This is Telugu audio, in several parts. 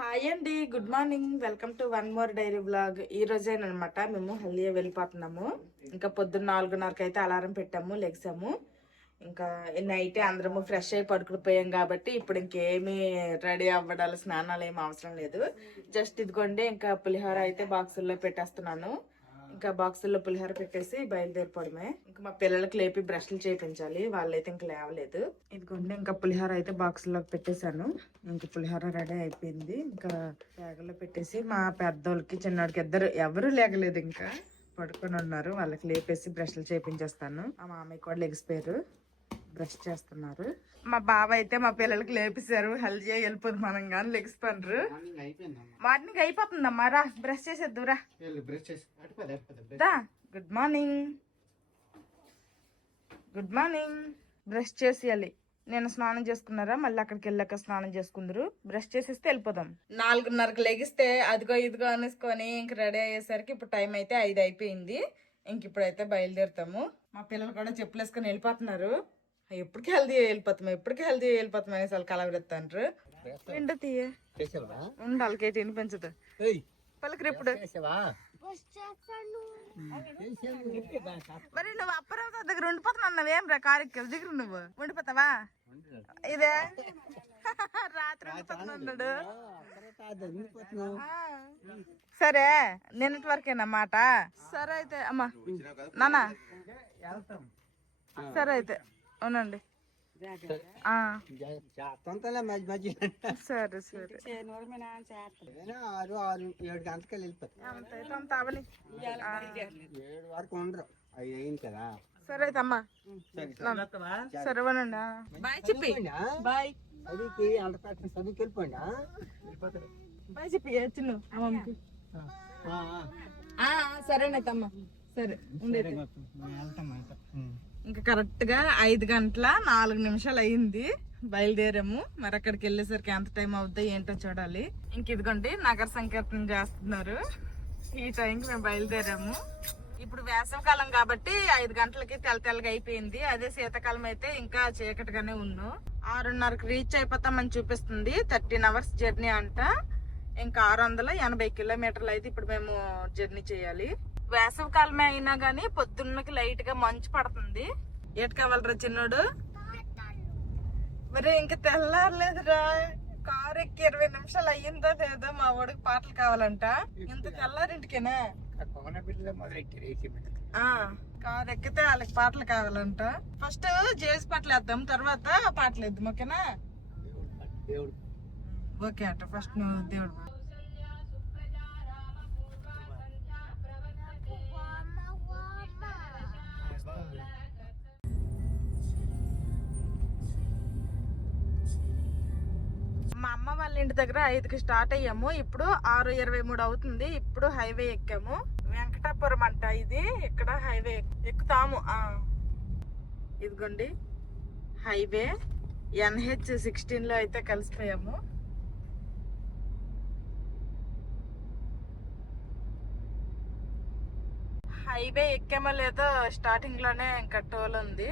హాయ్ అండి good morning. Welcome to one more diary blog ఈ రోజేనమాట మేము హల్దియా వెళ్ళిపోతున్నాము. ఇంకా పొద్దున్న నాలుగున్నరకు అయితే అలారం పెట్టాము లెగ్సాము ఇంకా నైట్ అందరము ఫ్రెష్ అయి పడుకుడిపోయాం కాబట్టి ఇప్పుడు ఇంకేమీ రెడీ అవ్వడాలు స్నానాలు ఏమి అవసరం లేదు. జస్ట్ ఇదిగోండి ఇంకా పులిహోర అయితే బాక్సుల్లో పెట్టేస్తున్నాను. ఇంకా బాక్సుల్లో పులిహోర పెట్టేసి బయలుదేరిపోవడమే. ఇంకా మా పిల్లలకి లేపి బ్రష్లు చేయించాలి వాళ్ళైతే ఇంకా లేవలేదు. ఇదిగోండి ఇంకా పులిహోర అయితే బాక్సుల్లో పెట్టేశాను. ఇంకా పులిహోర రెడీ అయిపోయింది. ఇంకా బ్యాగులో పెట్టేసి మా పెద్దోళ్ళకి చిన్నోడికి ఇద్దరు ఎవరు లేగలేదు ఇంకా. పడుకొని ఉన్నారు. వాళ్ళకి లేపేసి బ్రష్లు చేపించేస్తాను. మా మామయ్య కూడా లెగిసిపోయారు. బ్రష్ చేస్తున్నారు. మా బావ అయితే మా పిల్లలకి లేపేశారు హెల్త్ చేయ వెళ్ళిపోదు మనం కానీ మార్నింగ్ అయిపోయిందమ్మా. మార్నింగ్ అయిపోతుందమ్మా. రా బ్రష్ చేసేద్దురా వెళ్ళు బ్రష్ చేసి అటుపది అటుపది బ్రష్ దా good morning. Good morning. Brush చేసేయాలి నేను స్నానం చేసుకున్నారా? మళ్ళీ అక్కడికి వెళ్ళాక స్నానం చేసుకుందరు. బ్రష్ చేసేస్తే వెళ్ళిపోదాం. నాలుగున్నరకు లెగిస్తే అదిగో ఇదిగో అనేసుకొని ఇంక రెడీ అయ్యేసరికి ఇప్పుడు టైం అయితే ఐదు అయిపోయింది. ఇంక ఇప్పుడైతే బయలుదేరుతాము. మా పిల్లలు కూడా చెప్పులు వేసుకొని వెళ్ళిపోతున్నారు. ఎప్పటికీ హెల్దీ వెళ్ళిపోతాం. ఎప్పటికీ హెల్దీ వెళ్ళిపోతాం. అనేసి వాళ్ళు కలవరెత్తాండ్రు ఎండ తీయ? చేసావా? ఉండాలి కేటీ వినిపించదు ఏయ్ పలకరి ఇప్పుడు చేసావా? మరి నువ్వు అప్పరావు దగ్గర ఉండిపోతున్నావు ఏం రా కారెక్కి దగ్గర నువ్వు? ఉండిపోతావా? ఇదే? రాత్రి ఉండిపోతున్నాడు సరే నిన్నటి వరకేనా మాట? సరే అయితే అమ్మా. నాన్న సరే అయితే. అవునండి. ఆ, తొంతలే మధ్య మధ్య సరే సరే. ఆరు ఆరు ఏడు గంటలకి వరకు ఉండరు. అవి అయింది కదా. సరే అయితే అమ్మా సరే సరే. అవునండి బాయ్ చెప్పి. బాయ్. చదువుకి వెళ్ళిపోయినా వెళ్ళిపోతారు బాయ్ చెప్పి అమ్మకి సరేనైతే అమ్మ సరే ఉండేది. ఇంకా కరెక్ట్గా ఐదు గంటల నాలుగు నిమిషాలు అయింది. బయలుదేరాము. మరి అక్కడికి వెళ్ళేసరికి ఎంత టైం అవుద్దో ఏంటో చూడాలి. ఇంక ఇదిగోండి నగర సంకీర్తన చేస్తున్నారు. ఈ టైంకి మేము బయలుదేరాము. ఇప్పుడు వేసవకాలం కాబట్టి ఐదు గంటలకి తెల్ల తెల్లగా అయిపోయింది. అదే శీతాకాలం అయితే ఇంకా చీకటిగానే ఉన్నాం. ఆరున్నరకు రీచ్ అయిపోతామని చూపిస్తుంది. థర్టీన్ అవర్స్ జర్నీ అంట. ఇంకా ఆరు వందల ఎనభై కిలోమీటర్లు అయితే ఇప్పుడు మేము జర్నీ చేయాలి. వేసవి కాలమే అయినా గానీ పొద్దున్నకి లైట్గా మంచు పడుతుంది. ఏటి కావాలరా చిన్నోడు? మరి ఇంకా తెల్లారలేదురా. కారు ఎక్కి ఇరవై నిమిషాలు అయ్యిందో లేదో మా వాడికి పాటలు కావాలంట. ఇంత తెల్లారింటికేనా? కోన కారు ఎక్కితే వాళ్ళకి పాటలు కావాలంట. ఫస్ట్ జేసి పాటలు వేద్దాం తర్వాత పాటలు వేద్దాం ఓకేనా? ఓకే అంట ఫస్ట్ నువ్వు దేవుడు ఇంటి దగ్గర ఐదుకి స్టార్ట్ అయ్యాము. ఇప్పుడు ఆరు ఇరవై మూడు అవుతుంది. ఇప్పుడు హైవే ఎక్కాము. వెంకటాపురం అంట ఇది. ఇక్కడ హైవే ఎక్కుతాము. ఇదిగోండి. హైవే ఎన్హెచ్ సిక్స్టీన్లో అయితే కలిసిపోయాము. హైవే ఎక్కామో లేదో స్టార్టింగ్లోనే ఇంకా టోల్ ఉంది.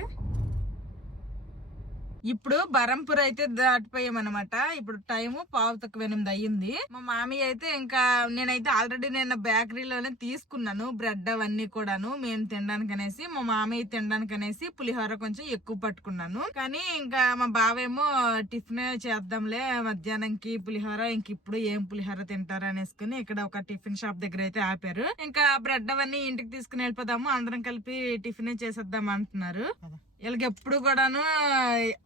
ఇప్పుడు బరంపూర్ అయితే దాటిపోయామన్నమాట. ఇప్పుడు టైం పావు తక్కువ ఎనిమిది అయ్యింది. మా మామయ్య అయితే ఇంకా నేనైతే ఆల్రెడీ నేను బేకరీలోనే తీసుకున్నాను. బ్రెడ్ అవన్నీ కూడాను మేము తినడానికి అనేసి మా మామయ్య తినడానికి అనేసి పులిహోర కొంచెం ఎక్కువ పట్టుకున్నాను. కానీ ఇంకా మా బావేమో టిఫిన్ చేద్దాంలే మధ్యాహ్నంకి పులిహోర ఇంక ఇప్పుడు ఏం పులిహోర తింటారు అనేసుకుని ఇక్కడ ఒక టిఫిన్ షాప్ దగ్గర అయితే ఆపారు. ఇంకా బ్రెడ్ అవన్నీ ఇంటికి తీసుకుని వెళ్ళిపోదాము అందరం కలిపి టిఫిన్ చేసేద్దాం అంటున్నారు. వీళ్ళకి ఎప్పుడు కూడాను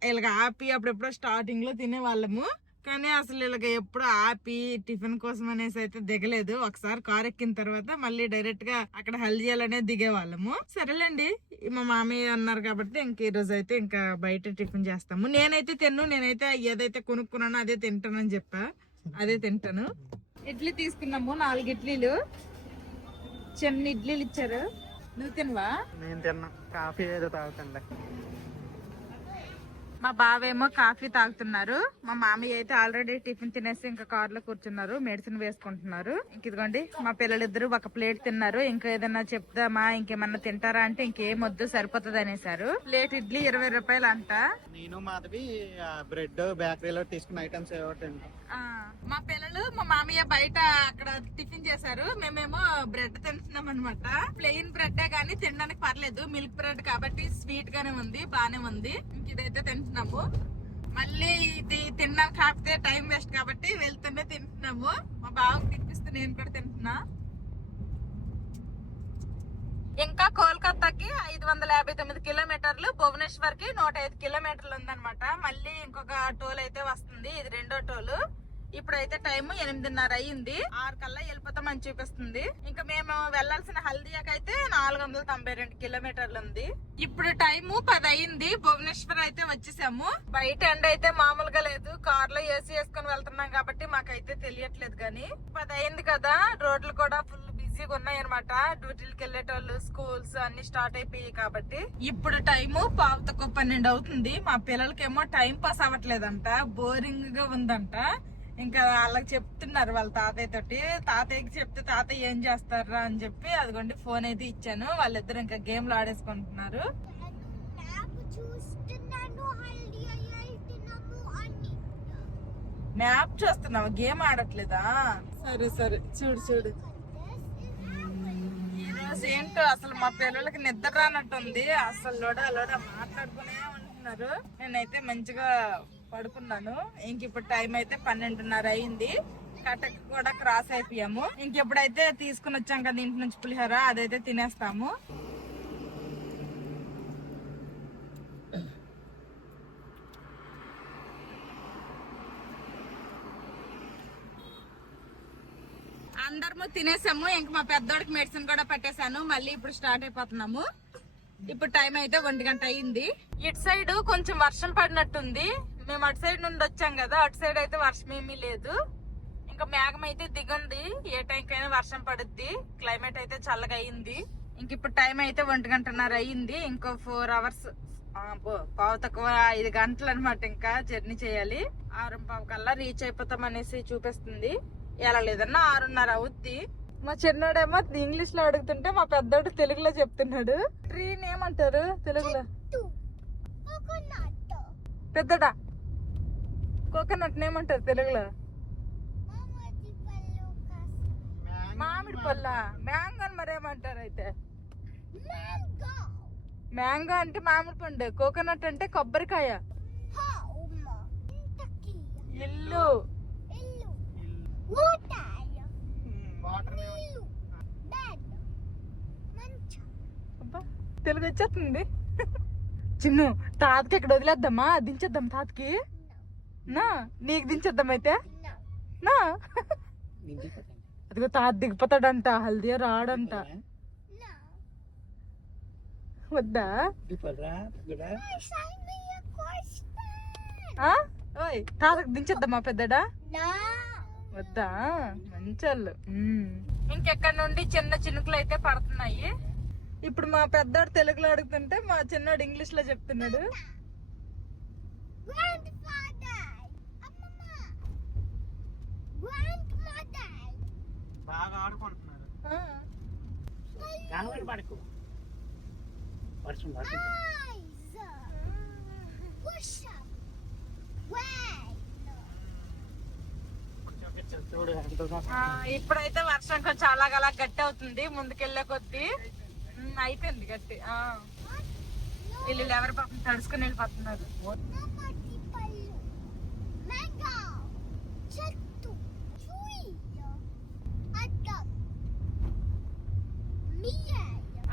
వీళ్ళకి ఆపి అప్పుడెప్పుడో స్టార్టింగ్లో తినేవాళ్ళము. తినే వాళ్ళము కానీ అసలు వీళ్ళకి ఎప్పుడు ఆపి టిఫిన్ కోసం అనేసి అయితే దిగలేదు. ఒకసారి కార్ ఎక్కిన తర్వాత మళ్ళీ డైరెక్ట్గా అక్కడ హల్దీయాలనే దిగే వాళ్ళము సరేలేండి మా మామయ్య అన్నారు కాబట్టి ఇంక ఈ రోజు అయితే ఇంకా బయట టిఫిన్ చేస్తాము. నేనైతే తిన్ను నేనైతే ఏదైతే కొనుక్కున్నానో అదే తింటానని చెప్పా. అదే తింటాను. ఇడ్లీ తీసుకున్నాము నాలుగు ఇడ్లీలు. చిన్న ఇడ్లీలు ఇచ్చారు. నువ్వు తినవా? నేను తిన్నా. కాఫీ ఏదో తాగుతానులే మా బావేమో కాఫీ తాగుతున్నారు. మా మామయ్య అయితే ఆల్రెడీ టిఫిన్ తినేసి ఇంకా కార్లో కూర్చున్నారు. మెడిసిన్ వేసుకుంటున్నారు. ఇంక ఇదిగోండి మా పిల్లలిద్దరు ఒక ప్లేట్ తిన్నారు. ఇంకా ఏదైనా చెప్దామా? ఇంకేమన్నా తింటారా అంటే ఇంకేం వద్దు సరిపోతుంది అనేసారు. ప్లేట్ ఇడ్లీ ఇరవై రూపాయలు అంట నేను మాధవి బ్రెడ్ బేకరీలో తీసుకున్న ఐటమ్స్ ఏవో మా పిల్లలు మా మామయ్య బయట అక్కడ టిఫిన్ చేశారు. మేమేమో బ్రెడ్ తింటున్నాం అనమాట ప్లెయిన్ బ్రెడ్ కానీ తినడానికి పర్లేదు. మిల్క్ బ్రెడ్ కాబట్టి స్వీట్ గానే ఉంది బానే ఉంది. ఇంక ఇదైతే తింటున్నాము. మళ్ళీ ఇది తినడానికి కాకపోతే టైం వేస్ట్ కాబట్టి వెళ్తూనే తింటున్నాము. మా బావకు తినిపిస్తే నేను కూడా తింటున్నా. ఇంకా కోల్కతాకి ఐదు వందల యాభై తొమ్మిది కిలోమీటర్లు భువనేశ్వర్కి నూట ఐదు కిలోమీటర్లు ఉందనమాట మళ్ళీ ఇంకొక టోల్ అయితే వస్తుంది. ఇది రెండో టోలు. ఇప్పుడైతే టైం ఎనిమిదిన్నర అయ్యింది. ఆరు కల్లా వెళ్ళిపోతామని చూపిస్తుంది. ఇంకా మేము వెళ్ళాల్సిన హల్దియాకి అయితే నాలుగు వందల తొంభై రెండు కిలోమీటర్లు ఉంది ఇప్పుడు టైము పది అయింది భువనేశ్వర్ అయితే వచ్చేసాము. బయట ఎండ అయితే మామూలుగా లేదు. కార్లో ఏసీ వేసుకొని వెళ్తున్నాం కాబట్టి మాకైతే తెలియట్లేదు కానీ పది అయింది కదా. రోడ్లు కూడా ఫుల్ బిజీగా ఉన్నాయి డ్యూటీలకి డ్యూటీలకు వెళ్ళేటోళ్ళు స్కూల్స్ అన్ని స్టార్ట్ అయిపోయాయి కాబట్టి. ఇప్పుడు టైము పావుతకు తక్కువ పన్నెండు అవుతుంది. మా పిల్లలకేమో టైం పాస్ అవ్వట్లేదంట. బోరింగ్గా ఉందంట. ఇంకా వాళ్ళకి చెప్తున్నారు వాళ్ళ తాతయ్య తోటి తాతయ్యకి చెప్తే తాతయ్య ఏం చేస్తారా? అని చెప్పి అదిగోండి ఫోన్ అయితే ఇచ్చాను. వాళ్ళిద్దరు ఇంకా గేమ్లు ఆడేసుకుంటున్నారు. మ్యాప్ చూస్తున్నావు? గేమ్ ఆడట్లేదా? సరే సరే. చూడు చూడు. ఈ రోజు ఏంటో అసలు మా పిల్లలకి నిద్ర రానట్టుంది. అసలు లోడ లోడ మాట్లాడుకునే ఉంటున్నారు. నేనైతే మంచిగా పడుకున్నాను. ఇంక ఇప్పుడు టైం అయితే పన్నెండున్నర అయింది. కటక్ కూడా క్రాస్ అయిపోయాము. ఇంకెప్పుడైతే తీసుకుని వచ్చాం కదా ఇంటి నుంచి పులిహోర అదైతే తినేస్తాము. అందరము తినేసాము. ఇంక మా పెద్దోడికి మెడిసిన్ కూడా పెట్టేశాను. మళ్ళీ ఇప్పుడు స్టార్ట్ అయిపోతున్నాము. ఇప్పుడు టైం అయితే ఒంటి గంట అయింది. ఇటు సైడ్ కొంచెం వర్షం పడినట్టుంది. మేము అటు సైడ్ నుండి వచ్చాం కదా అటు సైడ్ అయితే వర్షం ఏమీ లేదు. ఇంకా మేఘం అయితే దిగుంది. ఏ టైంకైనా వర్షం పడుద్ది. క్లైమేట్ అయితే చల్లగా అయింది. ఇంక ఇప్పుడు టైం అయితే ఒంటి గంటన్నర అయింది. ఇంకో ఫోర్ అవర్స్ పావు తక్కువ ఐదు గంటలు అనమాట ఇంకా జర్నీ చేయాలి. ఆరు పావు కల్లా రీచ్ అయిపోతాం అనేసి చూపిస్తుంది. ఎలా లేదన్నా ఆరున్నర అవుద్ది. మా చిన్నోడేమో ఇంగ్లీష్లో అడుగుతుంటే మా పెద్దోడు తెలుగులో చెప్తున్నాడు. ట్రీని ఏమంటారు తెలుగులో. పెద్దడా కోకోనట్ ఏమంటారు తెలుగులో. మామిడి పళ్ళ మ్యాంగో అని మరేమంటారు అయితే మ్యాంగో అంటే మామిడి పండు కోకోనట్ అంటే కొబ్బరికాయ. ఇల్లు. వాటర్ వాటర్ ఇల్లు బెడ్ మంచం. అబ్బా తెలుగు వచ్చేస్తుంది. చిన్ను తాతకి ఇక్కడ వదిలేద్దామా? దించేద్దాం తాతకి. నా నీకు దించేద్దాం అయితే? నో. అదిగో తాత దిగిపోతాడంట హల్దీ రాడంట. నో వద్దా? తాతకు దించేద్దామా పెద్దడా. వద్దా? మంచోళ్ళు. ఇంకెక్కడ నుండి చిన్న చినుకులు అయితే పడుతున్నాయి? ఇప్పుడు మా పెద్దోడు తెలుగులో అడుగుతుంటే మా చిన్నోడు ఇంగ్లీష్లో చెప్తున్నాడు. బాగా ఆడుకుంటున్నారు. పడకు. వర్షం వర్షం Eyes. Push up. Wait. కొంచెం పిచ్చర్ చూడు ఎంత దూరం. ఆ, ఇప్పుడైతే వర్షం కొంచెం అలాగలా గట్టి అవుతుంది ముందుకెళ్ళే కొద్దీ అయిపోయింది గట్టి ఆ వీళ్ళు ఎవరి పాపం తడుచుకుని వెళ్ళిపోతున్నారు.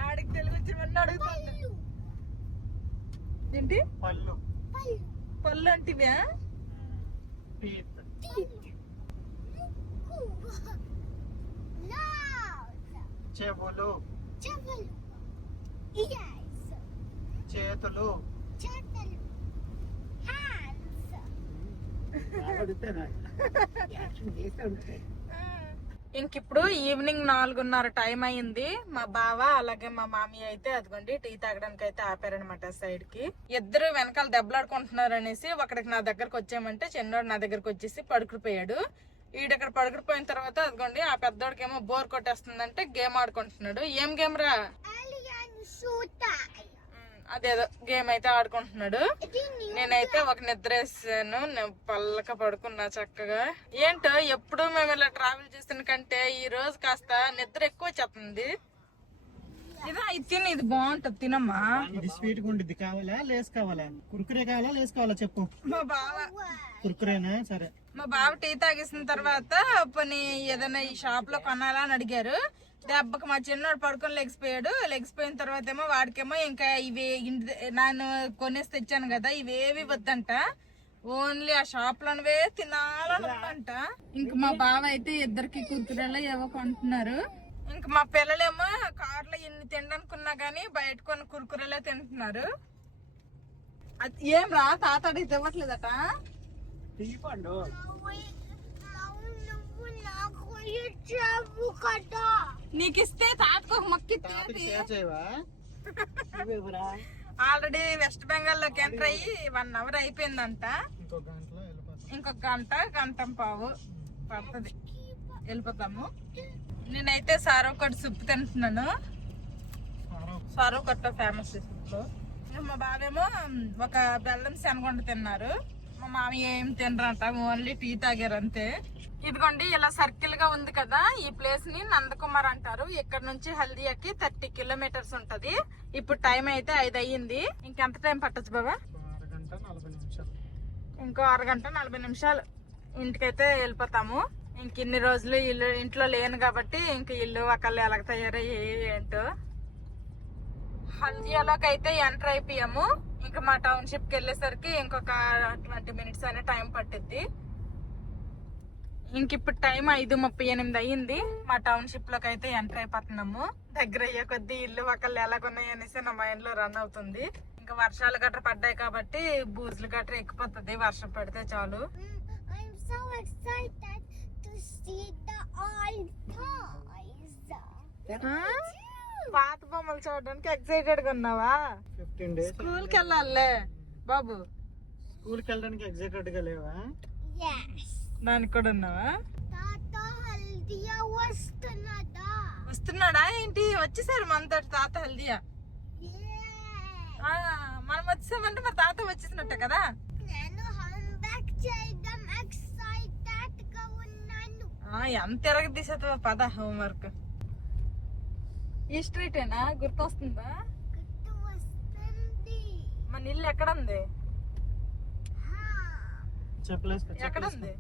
ఆడికి తెలుగు వచ్చిన. ఏంటి పళ్ళు. పళ్ళు అంటివ్యా పీత్ చెవులు. చేతులు Turtle. Hands. ఇంక ఇప్పుడు ఈవినింగ్ నాలుగున్నర టైం అయింది మా బావ అలాగే మా మామయ్య అయితే అదిగోండి టీ తాగడానికి అయితే ఆపారనమాట సైడ్కి ఇద్దరు వెనకాల దెబ్బలాడుకుంటున్నారు అనేసి ఒకడికి నా దగ్గరకు వచ్చామంటే చిన్నోడు నా దగ్గరకు వచ్చేసి పడుకుపోయాడు ఈడక్కడ పడుకుపోయిన తర్వాత అదిగోండి ఆ పెద్దోడికి ఏమో బోర్ కొట్టేస్తుందంటే గేమ్ ఆడుకుంటున్నాడు. ఏం గేమ్ రా? అదేదో గేమ్ అయితే ఆడుకుంటున్నాడు. నేనైతే ఒక నిద్ర వేసాను నేను పల్లక పడుకున్నా చక్కగా. ఏంటో ఎప్పుడు మేము ఇలా ట్రావెల్ చేస్తున్న కంటే ఈ రోజు కాస్త నిద్ర ఎక్కువ వచ్చేస్తుంది. ఇదా ఇది తిని ఇది బాగుంటది తినమ్మా. ఇది స్వీట్ ఉండిద్ది. కావాలా లేస్ కావాలా? కురుకురే కావాలా లేస్ కావాలా చెప్పు. మా బావ. కురుకురేనా? సరే. మా బావ టీ తాగేసిన తర్వాత పోనీ ఏదైనా ఈ షాప్లో కొనాలా అని అడిగారు. దెబ్బకి మా చిన్నోడు పడుకొని లెగిసిపోయాడు లెగ్సిపోయిన తర్వాత ఏమో వాడికేమో ఇంకా ఇవి ఇంటి నేను కొనేసి తెచ్చాను కదా ఇవేవి వద్దంట. ఓన్లీ ఆ షాప్ లోనివే తినాలని ఉందంట ఇంక మా బావ అయితే ఇద్దరికి కుర్కురేలో ఏవో కొంటున్నారు. ఇంక మా పిల్లలేమో కార్లో ఎన్ని తినడానుకున్నా గానీ బయట కొన్ని కురుకురలే తింటున్నారు. అది ఏం రా తాత అడిగితే ఇవ్వట్లేదట? తీపండు నువ్వు నాకు ఇచ్చావు కదా నీకు ఇస్తే తాతకు ఒక మొక్క ఇస్తే షేర్ చేయవా ఇవ్వరా? ఆల్రెడీ వెస్ట్ బెంగాల్లోకి ఎంటర్ అయ్యి వన్ అవర్ అయిపోయిందంట. ఇంకొక గంట గంట పావు పడుతుంది. వెళ్ళిపోతాము. నేనైతే సారో కట్ట సుప్పు తింటున్నాను. సారో. కట్ట ఫేమస్ సుప్పు మా బావేమో ఒక బెల్లం శనగొండ తిన్నారు. మా మామయ్య ఏం తినరంట ఓన్లీ టీ తాగారు అంతే ఇదిగోండి ఇలా సర్కిల్గా ఉంది కదా ఈ ప్లేస్ని నందకుమార్ అంటారు. ఇక్కడ నుంచి హల్దియాకి థర్టీ కిలోమీటర్స్ ఉంటది. ఇప్పుడు టైం అయితే ఐదు అయ్యింది ఇంకెంత టైం పట్టచ్చు బాబా అరగంట నలభై నిమిషాలు ఇంకో అరగంట నలభై నిమిషాలు. ఇంటికైతే వెళ్ళిపోతాము. ఇంక ఇన్ని రోజులు ఇల్లు ఇంట్లో లేను కాబట్టి ఇంక ఇల్లు ఒకళ్ళు ఎలాగ తయారయ్యి ఏంటో. హల్దియాలోకి అయితే ఎంటర్ అయిపోయాము. ఇంకా మా టౌన్షిప్కి వెళ్ళేసరికి ఇంకొక ట్వంటీ మినిట్స్ అనే టైం పట్టిద్ది. ఇంక ఇప్పుడు టైం ఐదు ముప్పై ఎనిమిది అయ్యింది. మా టౌన్షిప్లోకి అయితే ఎంటర్ అయిపోతున్నాము. దగ్గర అయ్యే కొద్దీ ఇల్లు ఒకళ్ళు ఎలాగున్నాయి అనేసి నా మైండ్లో రన్ అవుతుంది. ఇంకా వర్షాలు గట్ర పడ్డాయి కాబట్టి బూజులు గట్ర ఎక్కిపోతుంది. వర్షం పడితే చాలు. I'm పాత బొమ్మలు చూడడానికి ఎక్సైటెడ్గా ఉన్నావా? ఫిఫ్టీన్ డేస్ స్కూల్కి వెళ్ళాలే బాబు. స్కూల్కి వెళ్ళడానికి ఎగ్జైటెడ్గా లేవా? Yes. దానికి కూడా ఉన్నావా? Canada. వస్తున్నాడా? ఏంటి? వచ్చేసారు మనతో తాత హల్దియా. మనం వచ్చామంటే మరి తాత వచ్చేసినట్టే కదా? నేను హోంవర్క్ చేయడం ఎక్సైటెడ్గా ఉన్నాను. ఆ, ఎంత పద హోంవర్క్ ఈ స్ట్రీటేనా గుర్తొస్తుందా? గుర్తు వస్తుంది మన ఇల్లు ఎక్కడ ఉంది ఎక్కడ ఉంది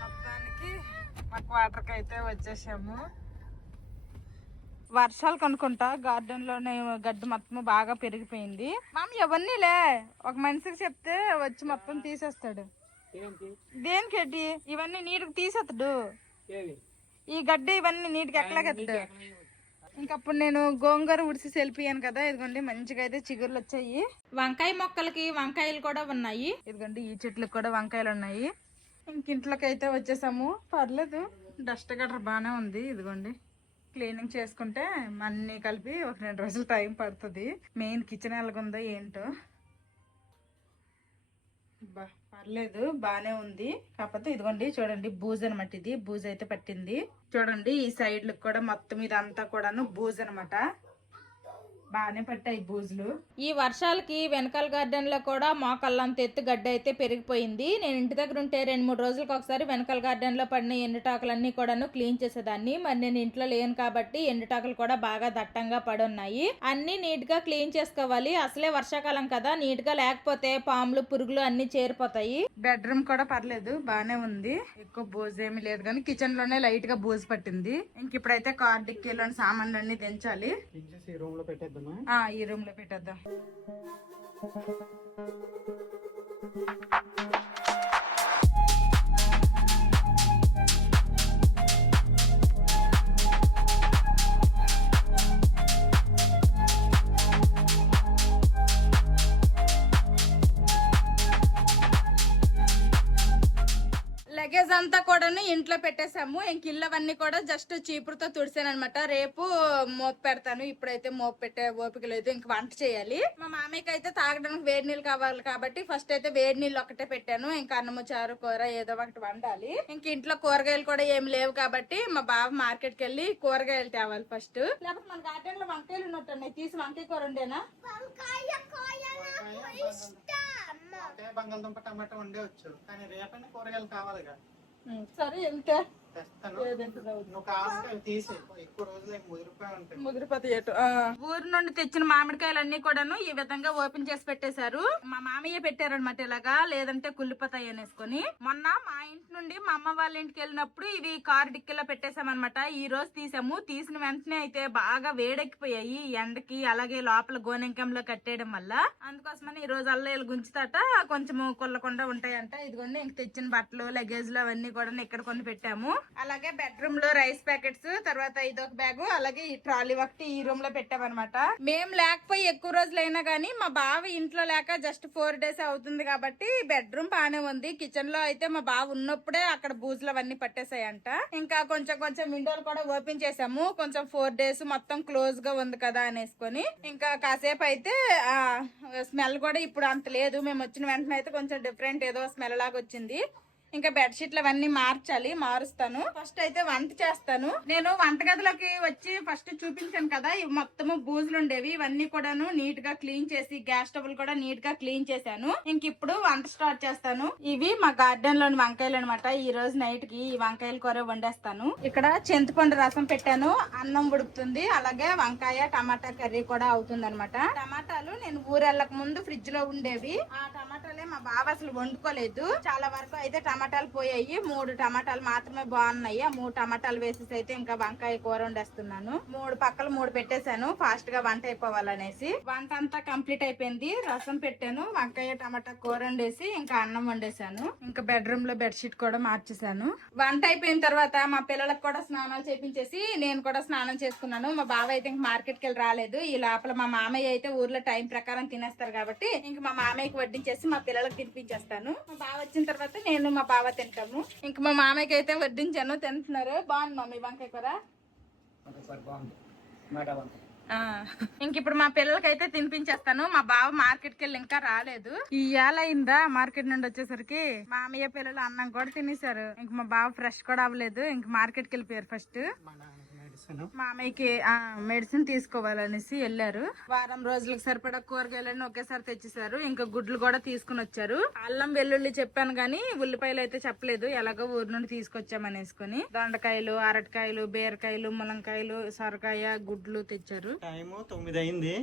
మొత్తానికి మాకు వాటర్కి అయితే వచ్చేసాము. వర్షాలు కనుకుంటా గార్డెన్లోనే గడ్డి మొత్తం బాగా పెరిగిపోయింది. మామ ఎవరినిలే? ఒక మనిషికి చెప్తే వచ్చి మొత్తం తీసేస్తాడు. దేనికేటి? ఇవన్నీ నీటికి తీసేస్తాడు ఈ గడ్డి ఇవన్నీ నీటికి ఎక్కలేకెత్తాడు ఇంకప్పుడు నేను గోంగూర ఉడిసి సెల్పియాను కదా ఇదిగోండి మంచిగా అయితే చిగుర్లు వచ్చాయి. వంకాయ మొక్కలకి వంకాయలు కూడా ఉన్నాయి. ఇదిగోండి ఈ చెట్లకు కూడా వంకాయలు ఉన్నాయి. ఇంక ఇంట్లోకి అయితే వచ్చేసాము. పర్లేదు డస్ట్ గట్ర బాగానే ఉంది. ఇదిగోండి క్లీనింగ్ చేసుకుంటే అన్ని కలిపి ఒక రెండు రోజులు టైం పడుతుంది. మెయిన్ కిచెన్ ఎలాగుందో ఏంటో. బా. పర్లేదు బానే ఉంది. కాకపోతే ఇదిగోండి చూడండి బూజ్ అనమాట ఇది. బూజ్ అయితే పట్టింది. చూడండి ఈ సైడ్ కూడా మొత్తం ఇదంతా కూడాను బూజ్ అనమాట బాగానే పట్టాయి బూజులు. ఈ వర్షాలకి వెనకాల గార్డెన్లో కూడా మోకళ్ళంత ఎత్తు గడ్డ అయితే పెరిగిపోయింది. నేను ఇంటి దగ్గర ఉంటే రెండు మూడు రోజులకు ఒకసారి వెనకాల గార్డెన్లో పడిన ఎండుటాకులన్నీ కూడాను క్లీన్ చేసేదాన్ని. మరి నేను ఇంట్లో లేను కాబట్టి ఎండుటాకులు కూడా బాగా దట్టంగా పడి ఉన్నాయి అన్ని నీట్గా క్లీన్ చేసుకోవాలి. అసలే వర్షాకాలం కదా. నీట్గా లేకపోతే పాములు పురుగులు అన్ని చేరిపోతాయి. బెడ్రూమ్ కూడా పర్లేదు. బానే ఉంది. ఎక్కువ బూజు ఏమీ లేదు కానీ కిచెన్లోనే లైట్గా బూజు పట్టింది. ఇంక ఇప్పుడైతే కార్ డిక్కీలోని సామాన్లు అన్ని దించాలి రూమ్లో ఈ రూమ్లో పెట్టేద్దాం. లగేజ్ అంతా కూడాను ఇంట్లో పెట్టేసాము ఇంక ఇల్లు అవన్నీ కూడా జస్ట్ చీపురుతో తుడిసాను అనమాట రేపు మోపు పెడతాను. ఇప్పుడైతే మోపు పెట్టే ఓపిక లేదు. ఇంక వంట చేయాలి. మా మామయ్యకి అయితే తాగడానికి వేడి నీళ్ళు కావాలి కాబట్టి ఫస్ట్ అయితే వేడి నీళ్ళు ఒకటే పెట్టాను. ఇంకా అన్నము చారు కూర ఏదో ఒకటి వండాలి. ఇంక ఇంట్లో కూరగాయలు కూడా ఏం లేవు కాబట్టి మా బావ మార్కెట్కి వెళ్ళి కూరగాయలు తేవాలి ఫస్ట్ లేకపోతే మన గార్డెన్లో వంకాయలు ఉన్నట్టున్నాయి తీసి వంకాయ కూర ఉండేనా బంగాళదుంప టమాటా ఉండేవచ్చు కానీ రేపైనా కూరగాయలు కావాలిగా సరే వెళ్తే ఊరు నుండి తెచ్చిన మామిడికాయలన్నీ కూడాను ఈ విధంగా ఓపెన్ చేసి పెట్టేశారు. మా మామయ్య పెట్టారనమాట ఇలాగా లేదంటే కుళ్ళిపోతాయి అనేసుకొని. మొన్న మా ఇంటి నుండి మా అమ్మ వాళ్ళ ఇంటికి వెళ్ళినప్పుడు ఇవి కారు డిక్కీలో పెట్టేశామన్నమాట. ఈ రోజు తీసాము. తీసిన వెంటనే అయితే బాగా వేడెక్కిపోయాయి. ఎండకి అలాగే లోపల గోనెంకంలో కట్టేయడం వల్ల. అందుకోసమని ఈ రోజు అల్లయ్యలు గుంచుతాట కొంచెము కొల్లకుండా ఉంటాయంట. ఇదిగోండి ఇంక తెచ్చిన బట్టలు లగేజ్లు అవన్నీ కూడా ఇక్కడ కొన్ని పెట్టాము. అలాగే బెడ్రూమ్లో రైస్ ప్యాకెట్స్ తర్వాత ఇదొక బ్యాగ్ అలాగే ఈ ట్రాలీ ఒకటి ఈ రూమ్లో పెట్టామన్నమాట. మేము లేకపోయి ఎక్కువ రోజులు అయినా కానీ మా బావ ఇంట్లో లేక జస్ట్ ఫోర్ డేస్ అవుతుంది కాబట్టి బెడ్రూమ్ బాగానే ఉంది. కిచెన్లో అయితే మా బావ ఉన్నప్పుడే అక్కడ బూజులు అవన్నీ పట్టేసాయంట ఇంకా కొంచెం కొంచెం విండోలు కూడా ఓపెన్ చేసాము కొంచెం ఫోర్ డేస్ మొత్తం క్లోజ్గా ఉంది కదా అనేసుకొని. ఇంకా కాసేపు అయితే స్మెల్ కూడా ఇప్పుడు అంత లేదు. మేము వచ్చిన వెంటనే అయితే కొంచెం డిఫరెంట్ ఏదో స్మెల్ లాగా వచ్చింది. ఇంకా బెడ్షీట్లు అవన్నీ మార్చాలి మారుస్తాను. ఫస్ట్ అయితే వంట చేస్తాను. నేను వంటగదిలోకి వచ్చి ఫస్ట్ చూపించాను కదా ఇవి మొత్తము బూజులు ఉండేవి ఇవన్నీ కూడాను నీట్గా క్లీన్ చేసి గ్యాస్ స్టవ్ కూడా నీట్గా క్లీన్ చేశాను. ఇంక ఇప్పుడు వంట స్టార్ట్ చేస్తాను. ఇవి మా గార్డెన్లోని వంకాయలు అనమాట ఈ రోజు నైట్కి ఈ వంకాయల కూర వండేస్తాను. ఇక్కడ చింతపండు రసం పెట్టాను. అన్నం ఉడుకుతుంది. అలాగే వంకాయ టమాటా కర్రీ కూడా అవుతుంది అనమాట టమాటాలు నేను ఊరెళ్ళక ముందు ఫ్రిడ్జ్లో ఉండేవి. ఆ టమాటాలే మా బావ అసలు వండుకోలేదు. చాలా వరకు అయితే టమాటాలు పోయాయి. మూడు టమాటాలు మాత్రమే బాగున్నాయి. ఆ మూడు టమాటాలు వేసేసి అయితే ఇంకా వంకాయ కూర వండేస్తున్నాను. మూడు పక్కలు మూడు పెట్టేశాను. ఫాస్ట్గా వంట అయిపోవాలనేసి. వంట అంతా కంప్లీట్ అయిపోయింది. రసం పెట్టాను. వంకాయ టమాటా కూర వండేసి ఇంకా అన్నం వండేసాను ఇంకా బెడ్రూమ్లో బెడ్షీట్ కూడా మార్చేశాను. వంట అయిపోయిన తర్వాత మా పిల్లలకు కూడా స్నానాలు చేపించేసి నేను కూడా స్నానం చేసుకున్నాను. మా బావ అయితే ఇంక మార్కెట్కి వెళ్ళి రాలేదు. ఈ లోపల మా మామయ్య అయితే ఊర్లో టైం ప్రకారం తినేస్తారు కాబట్టి ఇంక మా మామయ్యకి వడ్డించేసి మా పిల్లలకు తినిపించేస్తాను. మా బావ వచ్చిన తర్వాత నేను మా బావ తింటాము. ఇంక మా మామయ్యకి అయితే వడ్డించాను. తింటున్నారు. బాగుంది మమ్మీ వంకాయ కూర? ఇంక ఇప్పుడు మా పిల్లలకైతే తినిపించేస్తాను. మా బావ మార్కెట్కి వెళ్ళి ఇంకా రాలేదు. ఈ అయిందా మార్కెట్ నుండి వచ్చేసరికి? మామయ్య పిల్లలు అన్నం కూడా తినేశారు. ఇంక మా బావ ఫ్రెష్ కూడా అవ్వలేదు. ఇంక మార్కెట్కి వెళ్ళిపోయారు ఫస్ట్ మెడిసిన్ మామయ్యకి ఆ మెడిసిన్ తీసుకోవాలనేసి వెళ్ళారు. వారం రోజులకు సరిపడా కూరగాయలన్నీ ఒకేసారి తెచ్చేసారు ఇంకా గుడ్లు కూడా తీసుకుని వచ్చారు. అల్లం వెల్లుల్లి చెప్పాను కానీ ఉల్లిపాయలు అయితే చెప్పలేదు. ఎలాగో ఊరు నుండి తీసుకొచ్చామనేసుకొని దొండకాయలు అరటికాయలు బీరకాయలు ములంకాయలు సొరకాయ గుడ్లు తెచ్చారు. టైము తొమ్మిది అయింది.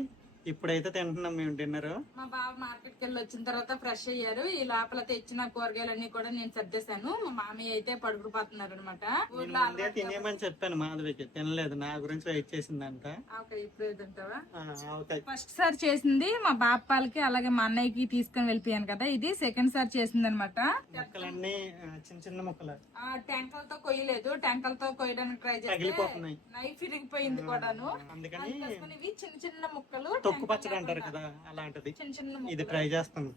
ఇప్పుడైతే తింటున్నాం మేము డిన్నర్. మా బావ మార్కెట్కి వెళ్ళి వచ్చిన తర్వాత ఫ్రెష్ అయ్యారు. ఈ లోపల తెచ్చిన కూరగాయలన్నీ కూడా నేను సర్దేశాను. మా మామయ్య అయితే పడుకుపోతున్నారు అనమాట ఊర్లో తినేయమని చెప్పాను మాధవికి. తినలేదు. నా గురించి వెయిట్ చేసిందంట. ఇప్పుడు ఫస్ట్ సార్ చేసింది మా బాపాలకి అలాగే మా అన్నయ్యకి తీసుకొని వెళ్ళిపోయాను కదా ఇది. సెకండ్ సార్ చేసింది అనమాట ముక్కలన్నీ చిన్న చిన్న ముక్కలు. టెంకలతో కొయ్యలేదు. టెంకలతో కొయ్యడానికి ట్రై తగిలిపోతున్నాయి. నైఫ్ ఇరిగిపోయింది కూడాను. అందుకని ఇవి చిన్న చిన్న ముక్కలు తొక్కు పచ్చడి అంటారు కదా అలాంటిది. చిన్న చిన్న ఇది ట్రై చేస్తాను.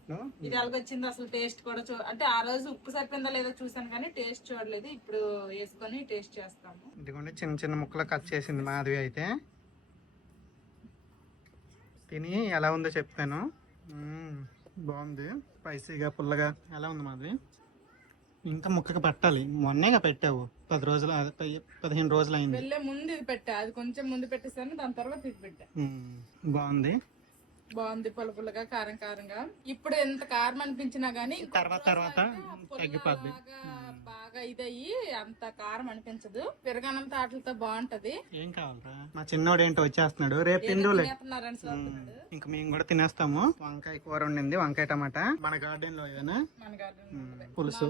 ఇది ఎలాగొచ్చింది అసలు టేస్ట్ కూడా చూ అంటే ఆ రోజు ఉప్పు సరిపోయిందా లేదో చూసాను కానీ టేస్ట్ చూడలేదు. ఇప్పుడు వేసుకొని టేస్ట్ చేస్తాము. ఇదిగోండి చిన్న చిన్న ముక్కలు కట్ చేసింది మాధవి అయితే. తిని ఎలా ఉందో చెప్తాను. బాగుంది. స్పైసీగా పుల్లగా ఎలా ఉంది మాధవి? ఇంకా ముక్కకి పట్టాలి. మొన్నేగా పెట్టావు. పది రోజులు పదిహేను రోజులు అయింది వెళ్ళే ముందు ఇది పెట్టా. అది కొంచెం ముందు పెట్టేసాను దాని తర్వాత ఇది పెట్టా. బాగుంది. బాగుంది పుల్ల పుల్లగా కారం కారంగా. ఇప్పుడు ఎంత కారం అనిపించినా గానీ తర్వాత తర్వాత తగ్గిపోద్ది. బాగా ఇదయ్యి అంత కారం అనిపించదు. పెరగనం తాటలతో బాగుంటది. ఏం కావాలరా? మా చిన్నోడు ఏంటో వచ్చేస్తున్నాడు. రేపు తిండులే చూస్తున్నాడు. ఇంక మేము కూడా తినేస్తాము. వంకాయ కూర వండింది వంకాయ టమాటా. మన గార్డెన్లో ఏదైనా? మన గార్డెన్ మ్మ్, పులుసు.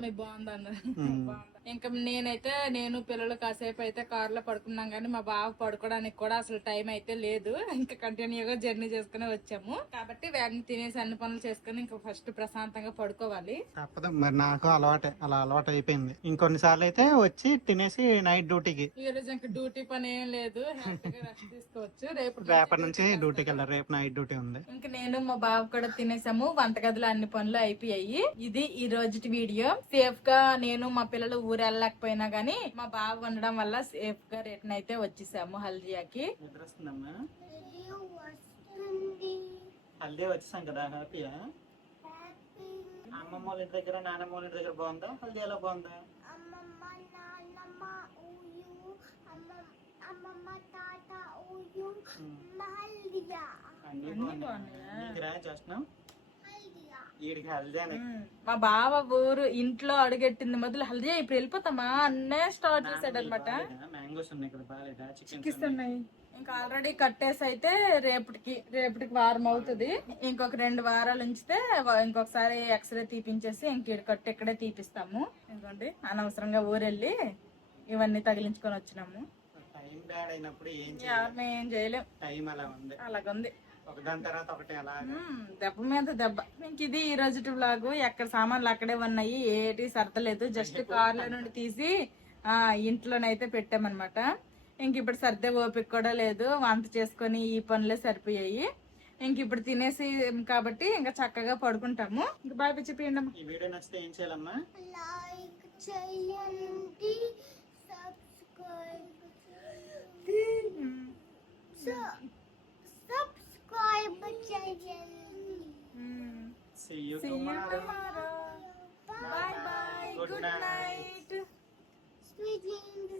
ఇంకా నేనైతే నేను పిల్లలు కాసేపు అయితే కార్లో పడుకున్నాం కానీ మా బావ పడుకోవడానికి కూడా అసలు టైం అయితే లేదు. ఇంకా కంటిన్యూగా జర్నీ చేసుకుని వచ్చాము. కాబట్టి వేగం తినేసి అన్ని పనులు చేసుకుని ఇంకా ఫస్ట్ ప్రశాంతంగా పడుకోవాలి. తప్పదు. మరి నాకు అలవాటే. అలా అలవాటు అయిపోయింది. ఇంకో ఇంకొన్నిసార్లు అయితే వచ్చి తినేసి నైట్ డ్యూటీకి. ఈ రోజు ఇంకా డ్యూటీ పని ఏం లేదు. రెస్ట్ తీసుకోవచ్చు. రేపు రేపటి నుంచి డ్యూటీకి వెళ్ళారు రేపు నైట్ డ్యూటీ ఉంది. ఇంక నేను మా బాబు కూడా తినేసాము. వంటగదిలో అన్ని పనులు అయిపోయాయి. ఇది ఈ రోజుటి వీడియో. సేఫ్గా నేను మా పిల్లలు ఊరు వెళ్ళలేకపోయినా గానీ మా బాబు వండడం వల్ల సేఫ్గా రిటర్న్ అయితే వచ్చేసాము హల్దియాకి. హల్దీ వచ్చేసాం కదా హ్యాపీయా? హ్యాపీ. అమ్మమ్మ వాళ్ళ ఇంటి దగ్గర నాన్నమ్మ వాళ్ళ ఇంటి దగ్గర బాగుందా? హల్దీ ఎలా బాగుందా? అమ్మమ్మ నాన్నమ్మ ఊయు మా బావ ఊరు ఇంట్లో అడుగెట్టింది మొదలు హల్దియా ఇప్పుడు వెళ్ళిపోతామా? అన్నే స్టార్ట్ చేశాడు అనమాట చిక్కిస్తున్నాయి ఇంకా ఆల్రెడీ కట్టేసి అయితే రేపటికి రేపటికి వారం అవుతుంది. ఇంకొక రెండు వారాలు ఉంచితే ఇంకొకసారి ఎక్స్రే తీపించేసి ఇంక కట్టు ఇక్కడే తీపిస్తాము. ఎందుకంటే అనవసరంగా ఊరెళ్ళి ఇవన్నీ తగిలించుకొని వచ్చినాము. టైం బ్యాడ్ అయినప్పుడు ఏం చేయలేం. టైం అలా ఉంది. అలాగుంది. దెబ్బ మీద దెబ్బ. ఇంక ఇది ఈ రోజు వ్లాగ్ ఎక్కడ సామాన్లు అక్కడే ఉన్నాయి. ఏటి సర్దలేదు జస్ట్ కార్లో నుండి తీసి ఆ ఇంట్లోనైతే పెట్టామన్నమాట. ఇంక ఇప్పుడు సర్దే ఓపిక కూడా లేదు. వంట చేసుకొని ఈ పనులే సరిపోయాయి. ఇంక ఇప్పుడు తినేసి కాబట్టి ఇంకా చక్కగా పడుకుంటాము. ఇంక బాయ్ చెప్పండి ఈ వీడియో నచ్చితే ఏం చేయాలమ్మా? లైక్ చేయండి subscribe See you See tomorrow. you tomorrow. Bye bye. Good, Good night. night. Sweet dreams.